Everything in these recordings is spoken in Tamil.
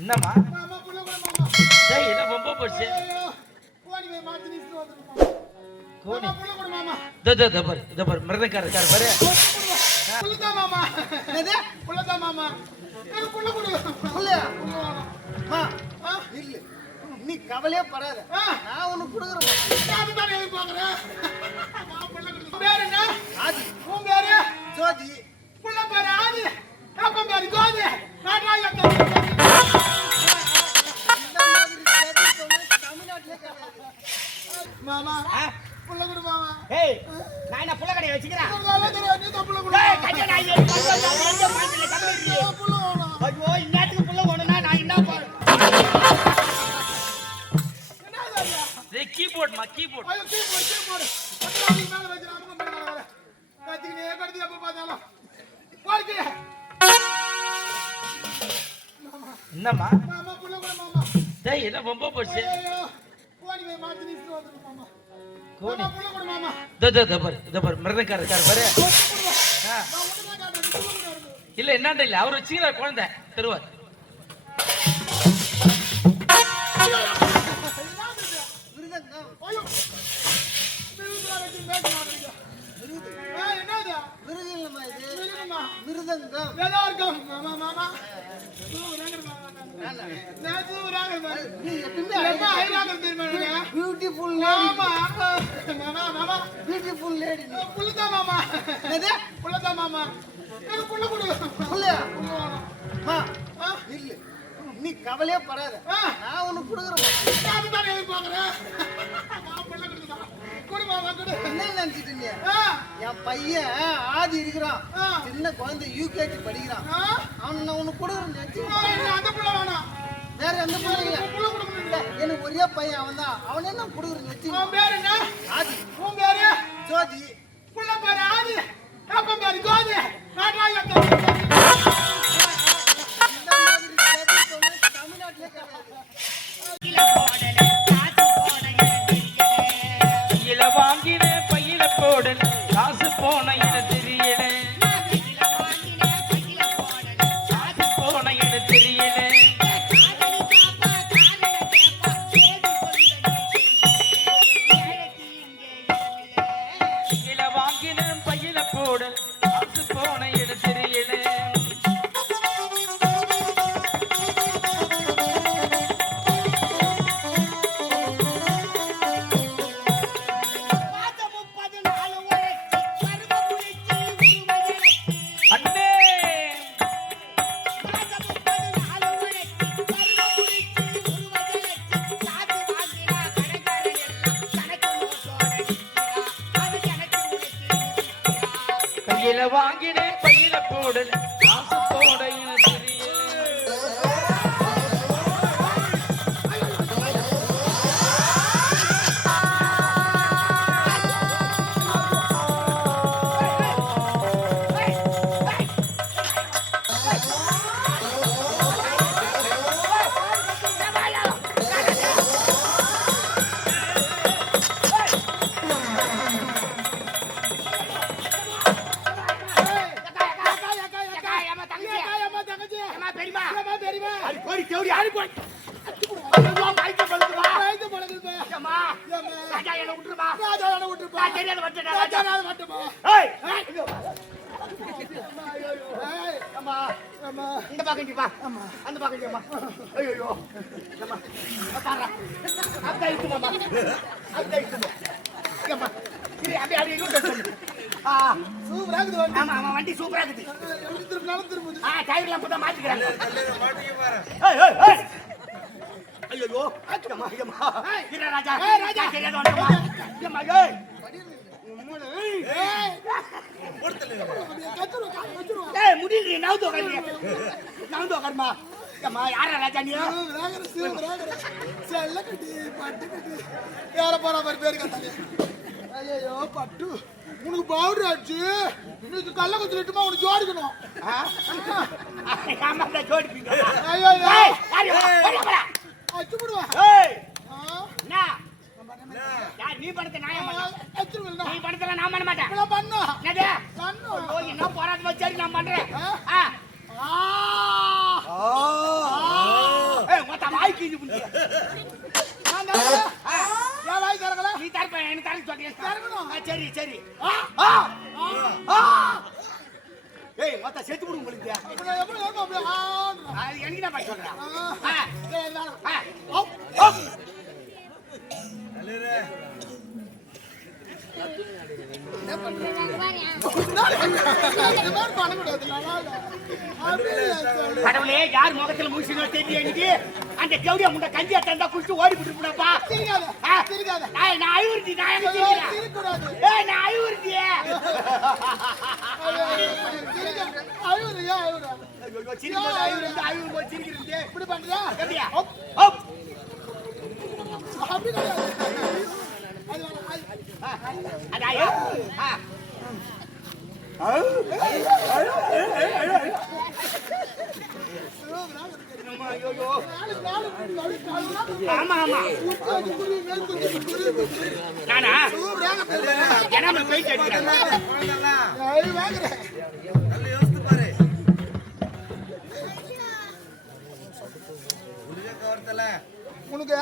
என்னம்மா மாமா புள்ள கூட மாமா. டேய் என்ன ரொம்ப போச்சு ஐயோ கோணி வே மாத்தி நிஸ்து வந்துரு. கோணி மாமா புள்ள கூட மாமா. தபர் மிருதக்கார பாரு புள்ளதா மாமா. என்னது புள்ளதா மாமா. எனக்கு புள்ள கூட புள்ளயா மா இல்ல நீ கவலையே படாத நான் உனக்கு குடுக்குறேன். நான் தான் எதிர்பார்க்கறேன். மாமா புள்ள கூட பேர் என்ன ஆதி. உன் பேரு ஜோதி. புள்ள பேரு ஆதி. அப்பா பேரு கோதி. நாட்டாய மாமா புள்ள கூட மாமா. ஏய் நான் என்ன புள்ள கடைய வச்சிக்கிறேன். நீ தான் புள்ள கூட. ஏய் கடைய நான் எங்க பாயிண்ட்ல கம்பெனி புள்ள வேணும். ஐயோ இன்னத்துக்கு புள்ள வேணும்னா நான் என்ன டேய் கீபோர்ட் ஐயோ கீபோர்ட் பத்திராதி மேல வச்சு நாம பண்ணலாம். கத்தினே கடிச்சு அப்ப பார்த்தாலும் போடுங்க. என்னம்மா மாமா புள்ள கூட மாமா. டேய் என்ன ரொம்ப போச்சு ஐயோ கோணி வே மாத்தி நிஸ்து வந்துரு மாமா. கோணி மாமா புள்ள கூட மாமா. தபர் மிருதக்கார பாரு இல்ல என்னன்னு இல்ல அவர் வச்சுக்கிறார் குழந்தை தருவார். பியூட்டிஃபுல் லேடி புள்ளதா மாமா. என்னது புள்ளதா மாமா. எனக்கு புள்ள கூட புள்ளயா மா இல்ல நீ கவலையே படாத நான் உனக்கு குடுக்குறேன். நான் தான் எதிர்பார்க்கறேன். மாமா புள்ள கூட குடு மாமா குடு. என்ன நினைச்சிட்டு நீ என் பையன் ஆதி இருக்கிறான். சின்ன குழந்தை யூகேஜி படிக்கிறான். அவன் நான் உனக்கு குடுக்குறேன். அந்த புள்ள வேணாம். வேற எந்த புள்ள இல்ல. புள்ள குடுக்குறீங்க. எனக்கு ஒரே பையன் அவன் தான். அவனே நான் குடுக்குறேன் வெச்சி. உன் பேர் என்ன ஆதி. உன் பேரு ஜோதி. புள்ள பேரு ஆதி. அப்பா பேரு கோதி. நாட்டாய கையில வாங்கின பையில போடல காசு போன இட தெரியல காசு போன இட தெரியல கையில வாங்கின பையில போடல காசு போன இட தெரியல அண்ணே கையில வாங்கினேன் பையில போடல காசு போட இது தெரியல இந்த பாக்கி பா அந்த பாக்கி அம்மா ஐயோ அம்மா பாறா அப்படியே இருக்கு மாமா அப்படியே இருக்கு அம்மா இரு அப்படியே யூட்டர் பண்ணு சூப்பரா இருக்குது வண்டி. ஆமா ஆமா வண்டி சூப்பரா இருக்குது எப்படி திருப்பினாலும் திரும்புது. டயர்ல அப்பதான் மாத்திக்கிறாங்க மாட்டிக்க பாரு. ஏய் ஐயோ அம்மா அம்மா இரு ராஜா ராஜா தெரியாத வந்துமா அம்மா ஏய் ஏய் முடியல நவுது உட்காருமா அம்மா யாரா ராஜா நீ செல்ல கட்டி பட்டு கட்டி யார போற மாதிரி பேரு கத்தாங்க. ஐயோ பட்டு உனக்கு பவுடர் ஆச்சு. இன்னைக்கு கள்ள குத்துட்டுமா உனக்கு ஜோடிக்கணும். ஆமாடா ஜோடிப்பீங்க. ஐயோ ஏய் யாரு அச்சு போடுவா. ஏய் என்ன யார் நீ படத்தை நான் பண்ண நீ படத்துல நான் பண்ண மாட்டேன். நான் பண்ணு. என்னது பண்ணு. ஓ என்ன போராட்டம் வச்சாரு நான் பண்றேன். கீழே புடிச்சு. நான் தரல. ஏன் வாய் தரல? நீ தரப்ப எனக்கு தரக்கு சொல்றியா? தரணும். சரி சரி. ஏய் மொத்த செத்து புடுங்க உங்களுக்கு. அப்புறம் எப்படி ஏன் அப்படி ஆடுற? அது எனக்கு தான் பாய் சொல்றா. ஏய் நான் என்ன பண்றீங்க பாரு இந்த மாதிரி பண்ணக்கூடாது. நல்லா இல்ல. அப்படியே கடவுளே யார் முகத்துல மூசினோ தெரியல எனக்கு. அந்த கவுடியா முண்ட கஞ்சியா தந்தா குளிச்சு ஓடி விட்டு போனப்பா. சிரிக்காத. சிரிக்காத. நான் அழுவுறதி நான் எங்க சிரிக்கிறேன். சிரிக்கக்கூடாது. ஏய் நான் அழுவுறதி. சிரிக்காத. அழுவுறியா அழுவுறா? ஐயோ சிரிக்காத அழுவுறதி சிரிக்கிறது. இப்படி பண்றியா? கட்டியா. அப்படி கிடையாது. அதாயா. ஆமா ஆமா நானா என்ன போயிட்டு அடிக்கிறேன். உனக்கு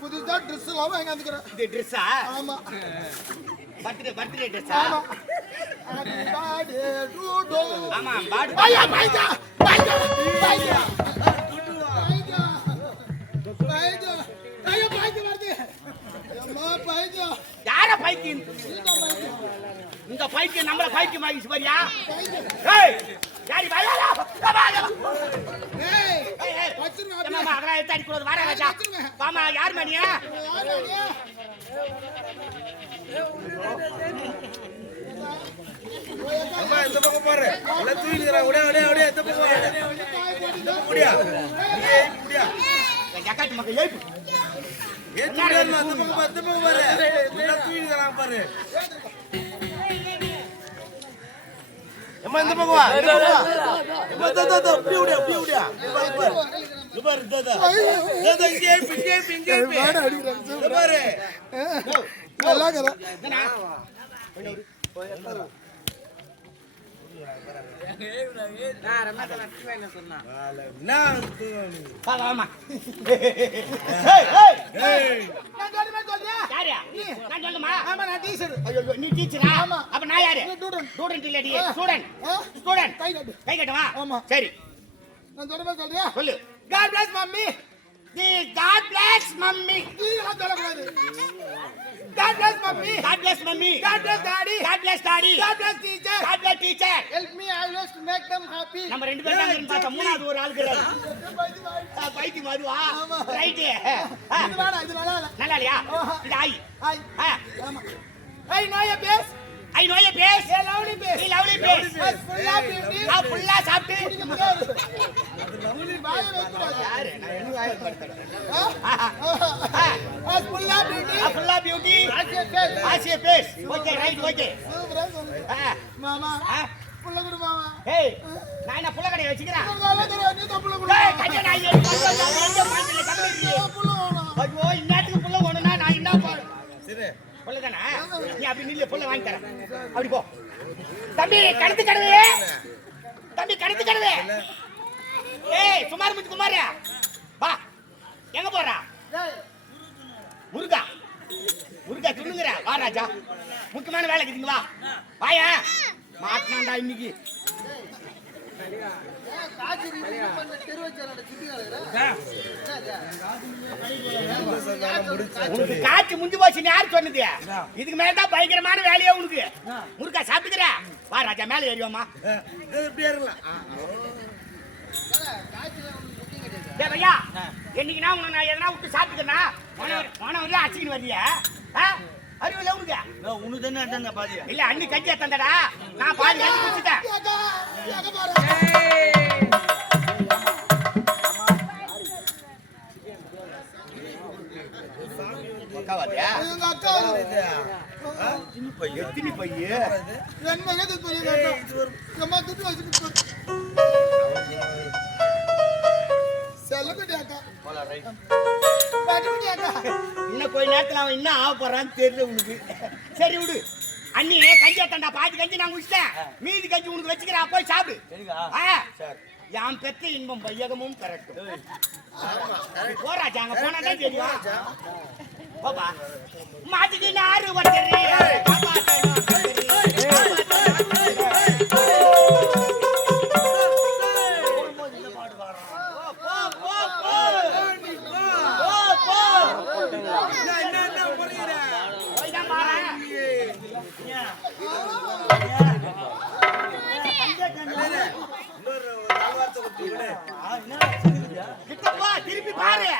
புதுசா ட்ரெஸ் இல்லாம எங்க வந்துக்கிறேன். இது ட்ரெஸ்ஸா? ஆமா பர்த்டே ட்ரெஸ்ஸா? ஆமா ஆமா பாடு. ஐயா பைஜா பைஜா பைஜா பைஜா பைஜா ஐயா பைஜா வருது. அம்மா பைஜா யார பைக்கு? இந்த பைக்கு நம்மள பைக்கு மாகிச்சு பாரியா? ஏய் யாரி வாயா ஏய் வச்சிருங்க. என்னமா அகரா எடுத்து அடி போறது வாடா ராஜா. வாமா யார் மணியா? அம்மா இந்த பக்கம் பாரு. எல்லாம் தூக்கிடுறா. ஒடே இந்த பக்கம் வாடா. முடியா. முடியா. ஜக்காட் மக்கள் ஏய். ஏத்துடா அந்த பக்கம் பாரு. எல்லாம் தூக்கிடுறாங்க பாரு. அம்மா இந்த பக்கம் வா. இந்த பக்கம் வா. அம்மா தா அப்படியே ஓடியா. பாரு. பாரு தாதா. தாதா இங்கே வாடா அடிக்குறாங்க. பாரு. நல்லா கர. என்னடா? வாமா. ஏய் நான் சொல்லுமே சொல்றியா? யாரு? நான் சொல்லுமா? ஆமா நான் டீச்சர். ஐயோ நீ டீச்சரா? ஆமா. அப்ப நான் யாரு? ஸ்டூடண்ட். ஸ்டூடண்ட் இல்லடி. ஸ்டூடண்ட். கை கட்டு. கை கட்டுவா? ஆமா. சரி நான் சொல்லுமே சொல்றியா? சொல்லு. God bless mummy. God bless mummy. நீ சொல்லக்கூடாது. God bless mummy. God bless mummy. God bless daddy. God bless daddy. God bless teacher. God bless teacher. Help me always to make them happy. நம்ம ரெண்டு பேரும் தான் இருந்து பார்த்தா மூணாவது ஒரு ஆள் கிடையாது. பைத்தியம் அதுவா? ரைட். இது வேணாம், இது நல்லா இல்ல. நல்லா இல்லையா? இது ஆய். ஹாய். ஆமா. Hey, know your best. I know you best. Hey, lovely face. நீ lovely face. Full of beauty. நான் ஃபுல்லா சாப்பிட்டு குடிக்க முடியாது. lovely வாயை வைக்கூடாது. யாரு நான் என்ன வாய் படுத்துறேன். Full of beauty. ஃபுல்லா பியூட்டி That's your face. ஆசிய பேஸ். Okay right okay. சூப்பரா சொல்லு. மாமா புள்ள குடு மாமா. ஏய் நான் என்ன புள்ள கடையை வச்சிக்கிறேன். நல்லா தர நீ தான் புள்ள குடு. ஏய் கஞ்ச நாய் எங்க பாண்டில கம்பெனி. புள்ள வேணும். ஐயோ இன்னத்துக்கு புள்ள வேணும்னா நான் என்ன பாரு. சரி புள்ளதானே? நீ அப்படி நில்ல புள்ள வாங்கி தரேன். அப்படி போ. தம்பி கடத்து கடவே. தம்பி கடத்து கடவே. ஏய் குமார் முத்து குமார். வா. எங்க போறா? டேய் முருகா. முருகா துணுங்கற. வா ராஜா. முக்கியமான வேலை இருக்குங்க வா. வாயா. மாட்னாண்டா இன்னைக்கு. காஜி நீ பண்ண தெரு வச்சானட சிட்டிங்களா? உனக்கு காட்சி முஞ்சி போச்சுன்னு யார் சொன்னது? இதுக்கு மேல தான் பயங்கரமான வேலையே உனக்கு. முருகா சாப்பிட்டுக்கிற. வா ராஜா மேல ஏறியோமா. இது இப்படி ஏறலாம். டேய் பையா என்னைக்கு நான் உன்னை நான் எதனா விட்டு சாப்பிட்டுக்கனா மாணவரே அச்சிக்கின்னு வரியா? அறிவில்லை உனக்கு? உனக்கு தானே அதாங்க பாதியா. இல்ல அன்னி கஞ்சியா தந்தடா நான் பாதி கஞ்சி குடிச்சிட்டேன். ஏகா ஏகா பாரு. உக்காவாதியா? எங்க அக்கா சின்ன பையன். எத்தினி பைய? என்ன எது பெரிய அக்கா. அம்மா துட்டு வச்சிட்டு செல்லப்படி அக்கா. போலாம் ரைட். பாட்டுடி அக்கா. இன்னும் கொஞ்ச நேரத்துல அவன் என்ன ஆக போறான்னு தெரியல உனக்கு. சரி விடு. அண்ணி கஞ்சியா தண்டா பாதி கஞ்சி நான் குடிச்சிட்டேன். மீதி கஞ்சி உனக்கு வச்சுக்கிறேன் போய் சாப்பிடு. சரிங்க. ஆ சரி. யாம் பெற்ற இன்பம் வையகமும் பெறட்டும். போராஜா அங்க போனாதான் தெரியும். பாபா மாட்டிக்கு நாறு வட்டறி திருப்பி பாரு.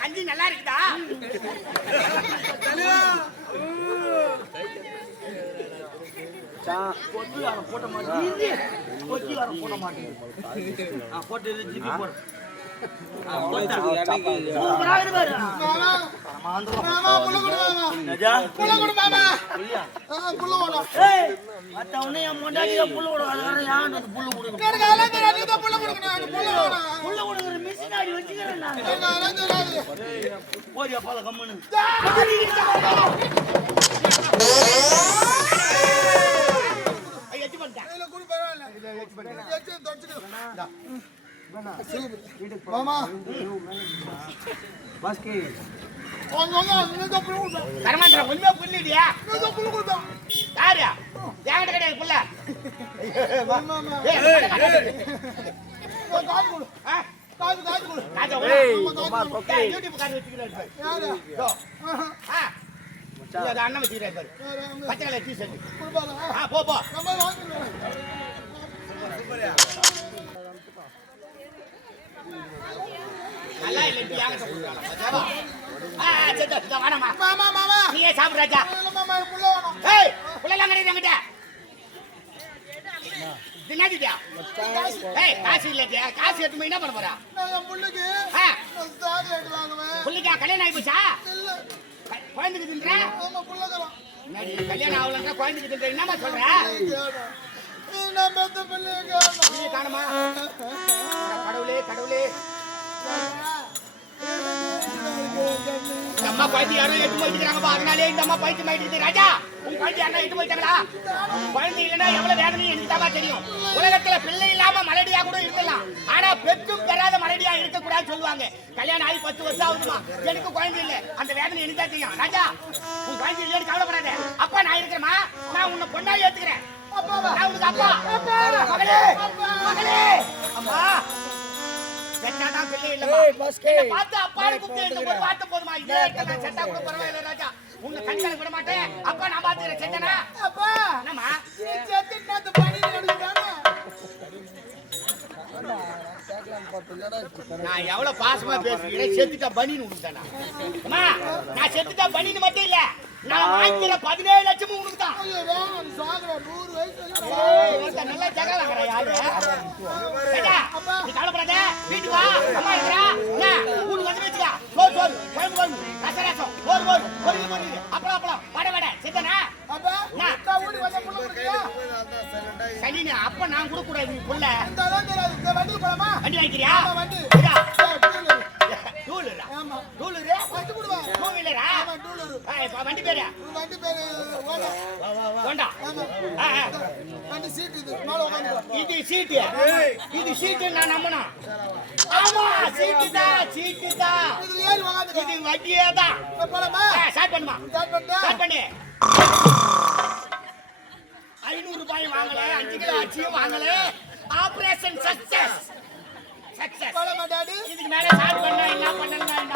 கஞ்சி நல்லா இருக்குதா? போட்ட கரமாந்திரம் உண்மை புள்ளிடியா? யாரு என்கிட்ட கிடையாது புள்ள. அண்ணன் வச்சுக்கிறாரு பச்சை கலர் டீ ஷர்ட். போ நல்லா இல்லை நீயே சாப்பிடுறாச்சா? புள்ளலாம் கிடையாது என்கிட்ட. காசு இல்லையா? காசு எடுத்து என்ன பண்ண போறா? புள்ளிக்கா கல்யாணம் ஆகி போச்சா? குழந்தைக்கு தின்ற கல்யாணம் ஆகலங்க குழந்தைக்கு தின்ற என்னமா சொல்ற? காணுமா? கடவுளே கடவுளே அம்மா குழந்தை யாரும் எட்டு போயிட்டுறாங்கப்பா. அதனாலே இந்த அம்மா பயிற்சி ஆயிட்டு ராஜா உன் குழந்தை யாரும் எட்டு போயிட்டாங்களா? குழந்தை இல்லைன்னா எவ்வளவு வேதனையும் எனக்கு தான் தெரியும். உலகத்துல பிள்ளை இல்லாம மலடியா கூட இருக்கலாம். ஆனா பெற்றும் பெறாத மலடியா இருக்கக்கூடாது சொல்லுவாங்க. கல்யாணம் ஆகி 10 வருஷம் ஆகுதுமா, எனக்கு குழந்தை இல்லை. அந்த வேதனை எனக்கு தான் தெரியும். ராஜா உன் குழந்தை இல்லைன்னு கவலைப்படாத. அப்பா நான் இருக்கிறேமா, நான் உன்னை பொண்ணா ஏத்துக்கிறேன். நான் உனக்கு அப்பா. மகளே மகளே அம்மா வெச்சாதான் பிள்ளை இல்லம்மா. பார்த்து அப்பான்னு கூப்பிட்டு ஒரு வார்த்தை போதுமா? இதே நான் செட்டா கூட பரவாயில்லை ராஜா. உன்னை கண்களை விட மாட்டேன். அப்பா நான் பாத்துக்கிறேன். செட்டனா அப்பா என்னம்மா செத்துட்டு பண்ணி நான் எவ்வளவு பாசமா பேசுறேன். செத்துட்டா பனின்னு உனக்குதானா? அம்மா நான் செத்துட்டா பனின்னு மட்டும் இல்ல, நான் வாங்கிக்கிற 17 லட்சமும் உனக்கு தான். நல்லா ஜகாவாங்கடா யாரு? நீ கவலைப்படாத, வீட்டுக்கு வா. அம்மா இருக்கிறா வீட்டுக்கு வந்து வச்சுக்கா. அப்பளம் வட சித்தனா அப்ப நான் ஊடி வந்த புள்ள குடியா சனினே அப்ப நான் கூட கூடாது நீ புள்ள இந்த அளவுக்கு தெரியாது வண்டி போலாமா வண்டி வாங்கிக்கிறியா ஆமா வண்டி இதா. டூலரா ஆமா டூலரு வண்டி குடுவா டூ வீலரா ஆமா டூலரு இப்ப வண்டி பேரு வண்டி பேரு ஓடா கொண்டா ஆமா வண்டி சீட் இது மேல உட்கார்ந்து இது சீட்டு நான் நம்பணும் ஆமா சீட்டு தான் இதுல ஏறி உட்கார்ந்து இது வண்டியே தான் போலாமா ஸ்டார்ட் பண்ணுமா ஸ்டார்ட் பண்ணிட்டா ஸ்டார்ட் பண்ணு 500 ரூபாய் வாங்கல 5 கிலோ அச்சியும் வாங்கல ஆபரேஷன் சக்சஸ் போலாமா டாடி இதுக்கு மேல ஸ்டார்ட் பண்ணா என்ன பண்ணனும் என்ன